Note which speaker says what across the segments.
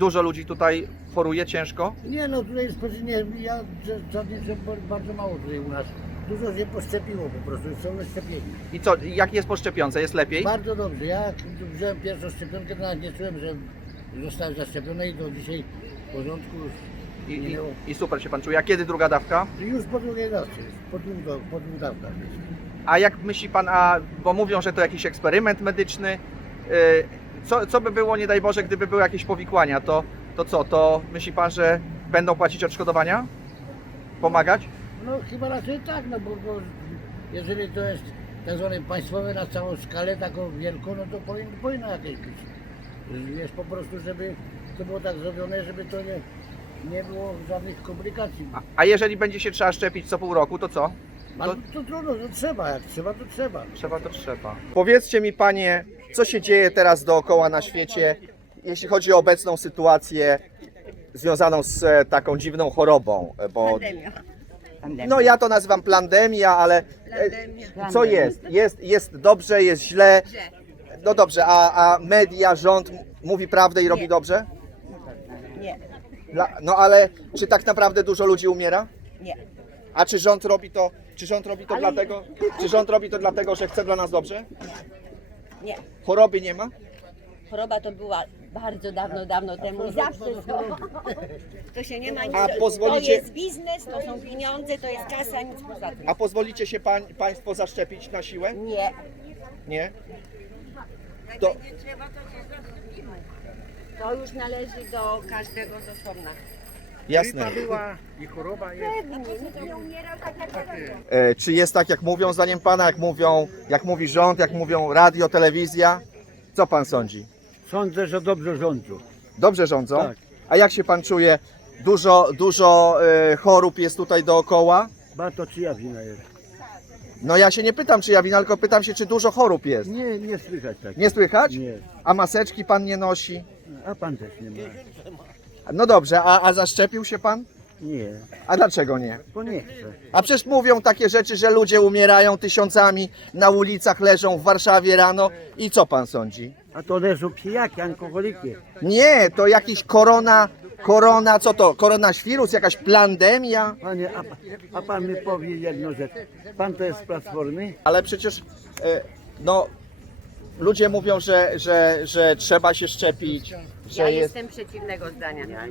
Speaker 1: Dużo ludzi tutaj choruje ciężko?
Speaker 2: Nie no, tutaj jest po, nie, ja żadnie, że bardzo mało tutaj u nas. Dużo się poszczepiło po prostu, są szczepieni.
Speaker 1: I co, jak jest poszczepiące? Jest lepiej?
Speaker 2: Bardzo dobrze. Ja wziąłem pierwszą szczepionkę, to nawet nie czułem, że zostałem zaszczepiony i do dzisiaj w porządku już I, i,
Speaker 1: I, super się pan czuje. A kiedy druga dawka?
Speaker 2: Już po drugiej dawce jest. po długo, po dwóch dług dawkach. Jest.
Speaker 1: A jak myśli pan, a, bo mówią, że to jakiś eksperyment medyczny, yy co, co by było, nie daj Boże, gdyby były jakieś powikłania, to, to co, to myśli Pan, że będą płacić odszkodowania? Pomagać?
Speaker 2: No, no chyba raczej tak, no bo, bo jeżeli to jest tak zwane państwowe na całą skalę taką wielką, no to powinno, powinno jakieś być. Jest po prostu, żeby to było tak zrobione, żeby to nie, nie było żadnych komplikacji. A,
Speaker 1: a, jeżeli będzie się trzeba szczepić co pół roku, to co?
Speaker 2: To... No, to trudno, to trzeba, jak trzeba, to trzeba.
Speaker 1: Trzeba, to trzeba. Powiedzcie mi, panie co się dzieje teraz dookoła na świecie, jeśli chodzi o obecną sytuację związaną z e, taką dziwną chorobą. Bo... No ja to nazywam pandemia, ale e, co jest? jest? Jest dobrze, jest źle? No dobrze, a, a media, rząd mówi prawdę i robi dobrze? Nie. No ale czy tak naprawdę dużo ludzi umiera? Nie. A czy rząd robi to, czy rząd robi to dlatego, czy rząd robi to dlatego, że chce dla nas dobrze? Nie. Choroby nie ma?
Speaker 3: Choroba to była bardzo dawno, dawno a temu. Pożarł, zawsze a, to... to, się nie ma nic. A do...
Speaker 1: pozwolicie... to jest
Speaker 3: biznes, to są pieniądze, to jest czas, a nic poza tym.
Speaker 1: A pozwolicie się pań, Państwo zaszczepić na siłę? Nie. Nie?
Speaker 3: To, do... to już należy do każdego z osobna.
Speaker 1: Jasne. i,
Speaker 4: powyła, i choroba Pewnie.
Speaker 3: jest.
Speaker 1: Nie, Czy jest tak, jak mówią zdaniem pana, jak mówią, jak mówi rząd, jak mówią radio, telewizja? Co pan sądzi?
Speaker 2: Sądzę, że dobrze rządzą.
Speaker 1: Dobrze rządzą? Tak. A jak się pan czuje? Dużo, dużo chorób jest tutaj dookoła?
Speaker 2: Ba to ja wina jest?
Speaker 1: No ja się nie pytam czy ja wina, tylko pytam się czy dużo chorób jest.
Speaker 2: Nie, nie słychać tak. Nie słychać? Nie.
Speaker 1: A maseczki pan nie nosi?
Speaker 2: A pan też nie ma.
Speaker 1: No dobrze, a, a zaszczepił się pan? Nie. A dlaczego nie? Bo nie chcę. A przecież mówią takie rzeczy, że ludzie umierają tysiącami, na ulicach leżą w Warszawie rano. I co pan sądzi?
Speaker 2: A to leżą pijaki, alkoholiki.
Speaker 1: Nie, to jakiś korona, korona, co to, korona świrus, jakaś pandemia?
Speaker 2: Panie, a, a, pan mi powie jedną rzecz. Pan to jest z Platformy?
Speaker 1: Ale przecież, y, no, ludzie mówią, że, że, że, że trzeba się szczepić. ja
Speaker 3: jestem jest... przeciwnego zdania. Ja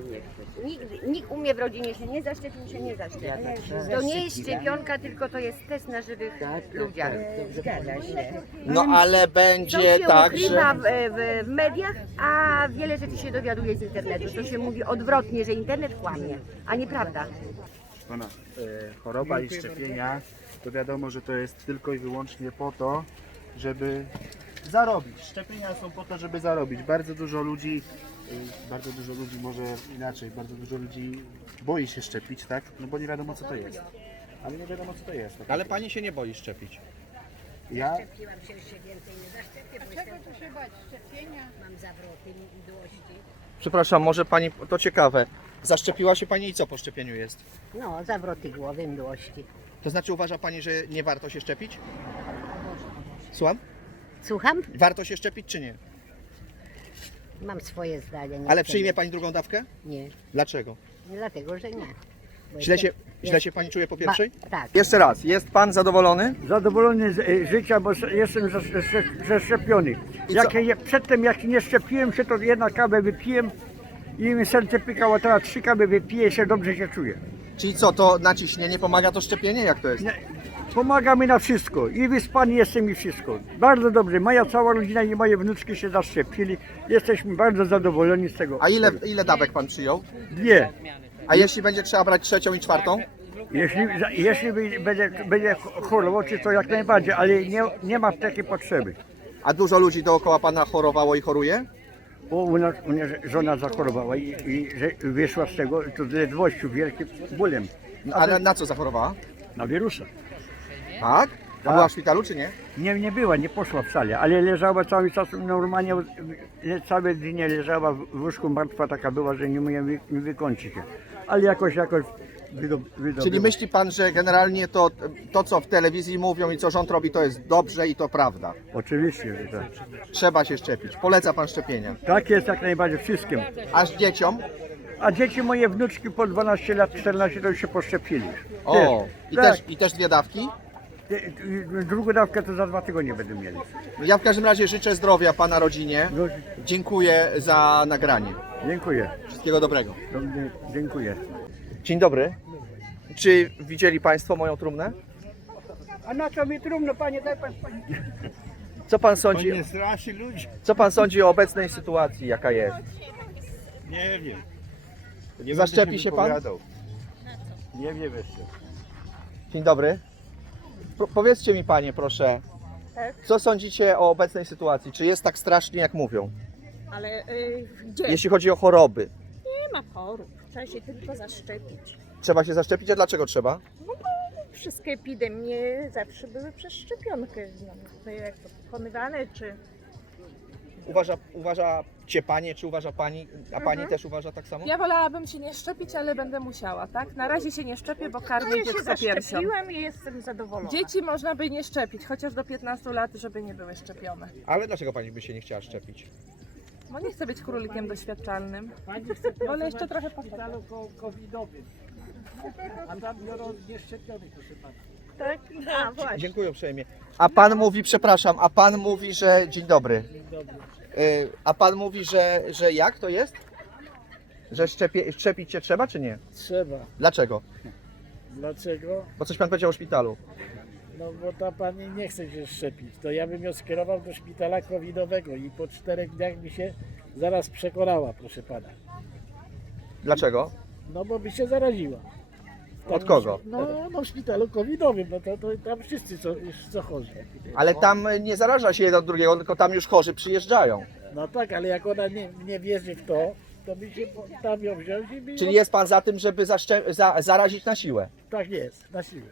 Speaker 3: nikt, nikt umie w rodzinie się nie zaszczepił, się nie zaszczepił. Ja tak to nie jest szczepionka, tylko to jest test na żywych tak, ludziach.
Speaker 2: Tak, się.
Speaker 1: No ale będzie tak,
Speaker 3: że... To się tak, w, w, mediach, a wiele rzeczy się dowiaduje z internetu. To się mówi odwrotnie, że internet kłamie, a nieprawda.
Speaker 1: Pana, choroba i szczepienia, to wiadomo, że to jest tylko i wyłącznie po to, żeby zarobić. Szczepienia są po to, żeby zarobić. Bardzo dużo ludzi, bardzo dużo ludzi może inaczej, bardzo dużo ludzi boi się szczepić, tak? No bo nie wiadomo co to jest. Ale nie wiadomo co to jest. Ale pani się nie boi szczepić.
Speaker 3: Ja? Szczepiłam się jeszcze więcej, nie zaszczepię.
Speaker 5: A czego tu się bać? Szczepienia?
Speaker 3: Mam zawroty i
Speaker 1: Przepraszam, może pani, to ciekawe. Zaszczepiła się pani i co po szczepieniu jest?
Speaker 3: No, zawroty głowy, mdłości.
Speaker 1: To znaczy uważa pani, że nie warto się szczepić? Słucham? Słucham? Warto się szczepić czy nie?
Speaker 3: Mam swoje zdanie. Nie
Speaker 1: Ale przyjmie pani nie. drugą dawkę? Nie. Dlaczego?
Speaker 3: Nie dlatego, że nie. Się,
Speaker 1: nie. Źle się, jest... się pani czuje po pierwszej? Pa, tak. Jeszcze raz, jest pan zadowolony?
Speaker 2: Zadowolony z e, życia, bo jestem zeszczepiony. Jak je, przedtem, jak nie szczepiłem się, to jedna kawę wypiłem i mi serce pykało, teraz trzy kawy wypiję się, dobrze się czuję.
Speaker 1: Czyli co, to naciśnienie pomaga to szczepienie? Jak to jest? Nie.
Speaker 2: Pomagamy na wszystko. I wyspany jestem i wszystko. Bardzo dobrze. Moja cała rodzina i moje wnuczki się zaszczepili. Jesteśmy bardzo zadowoleni z tego.
Speaker 1: A ile, ile dawek pan przyjął? Dwie. A jeśli będzie trzeba brać trzecią i czwartą?
Speaker 2: Jeśli, jeśli będzie, będzie chorowo, czy to jak najbardziej, ale nie, nie ma takiej potrzeby.
Speaker 1: A dużo ludzi dookoła pana chorowało i choruje?
Speaker 2: Bo u nas, u nas żona zachorowała i, i wyszła z tego z ledwością, wielkim bólem.
Speaker 1: A, A na, na co zachorowała? Na wirusa. Tak? A tak. była w szpitalu czy nie?
Speaker 2: Nie, nie była, nie poszła wcale, ale leżała cały czas normalnie, całe dnie leżała w łóżku, martwa taka była, że nie umiem wy, wykończyć. Ale jakoś, jakoś wydobyła. Czyli
Speaker 1: myśli pan, że generalnie to, to, co w telewizji mówią i co rząd robi, to jest dobrze i to prawda?
Speaker 2: Oczywiście, że tak.
Speaker 1: Trzeba się szczepić. Poleca pan szczepienia?
Speaker 2: Tak jest jak najbardziej, wszystkim.
Speaker 1: Aż dzieciom?
Speaker 2: A dzieci moje, wnuczki po 12 lat, 14 to już się poszczepili.
Speaker 1: O, tak. i, też, i też dwie dawki?
Speaker 2: Drugą dawkę to za dwa tygodnie będę mieli.
Speaker 1: Ja w każdym razie życzę zdrowia Pana rodzinie. Dziękuję za nagranie. Dziękuję. Wszystkiego dobrego.
Speaker 2: Dobry. Dziękuję.
Speaker 1: Dzień dobry. Czy widzieli Państwo moją trumnę?
Speaker 5: A na co mi trumno, panie, daj pan spać.
Speaker 1: Co pan sądzi? Co pan sądzi o obecnej sytuacji, jaka jest? Nie wiem. Nie Zaszczepi się, się pan?
Speaker 2: Nie wiem jeszcze.
Speaker 1: Dzień dobry powiedzcie mi panie, proszę, tak? co sądzicie o obecnej sytuacji? Czy jest tak strasznie, jak mówią?
Speaker 3: Ale yy,
Speaker 1: gdzie? Jeśli chodzi o choroby.
Speaker 3: Nie ma chorób, trzeba się tylko zaszczepić.
Speaker 1: Trzeba się zaszczepić, a dlaczego trzeba?
Speaker 3: No, bo wszystkie epidemie zawsze były przez szczepionkę. to no, jest jak to pokonywane, czy
Speaker 1: uważa, uważa cię panie, czy uważa pani, a pani mhm. też uważa tak samo? Ja
Speaker 6: wolałabym się nie szczepić, ale będę musiała, tak? Na razie się nie szczepię, bo karmię no dziecko ja piersią. się szczepiłem
Speaker 3: i jestem zadowolona.
Speaker 6: Dzieci można by nie szczepić, chociaż do 15 lat, żeby nie były szczepione.
Speaker 1: Ale dlaczego pani by się nie chciała szczepić?
Speaker 6: Bo nie chcę być królikiem pani, doświadczalnym. Pani chce Wolę jeszcze piosenka.
Speaker 5: trochę po covidowym. A tam biorą nieszczepionych, proszę pana
Speaker 3: tak? No. A,
Speaker 1: Dziękuję uprzejmie. A pan mówi, przepraszam, a pan mówi, że. Dzień dobry. Dzień dobry. A pan mówi, że, że jak to jest? Że szczepi, szczepić się trzeba, czy nie? Trzeba. Dlaczego?
Speaker 2: Dlaczego?
Speaker 1: Bo coś pan powiedział o szpitalu.
Speaker 2: No bo ta pani nie chce się szczepić. To ja bym ją skierował do szpitala covidowego i po czterech dniach mi się zaraz przekonała, proszę pana. Dlaczego? No bo by się zaraziła. Tam od kogo? No, no w szpitalu covidowym, no, COVID no to, to, tam wszyscy co, co chorzy.
Speaker 1: Ale tam nie zaraża się jeden od drugiego, tylko tam już chorzy przyjeżdżają.
Speaker 2: No tak, ale jak ona nie, nie wierzy w to, to by się tam ją wziąć i by...
Speaker 1: Czyli miło... jest pan za tym, żeby zaszczep- za, zarazić na siłę?
Speaker 2: Tak jest, na siłę.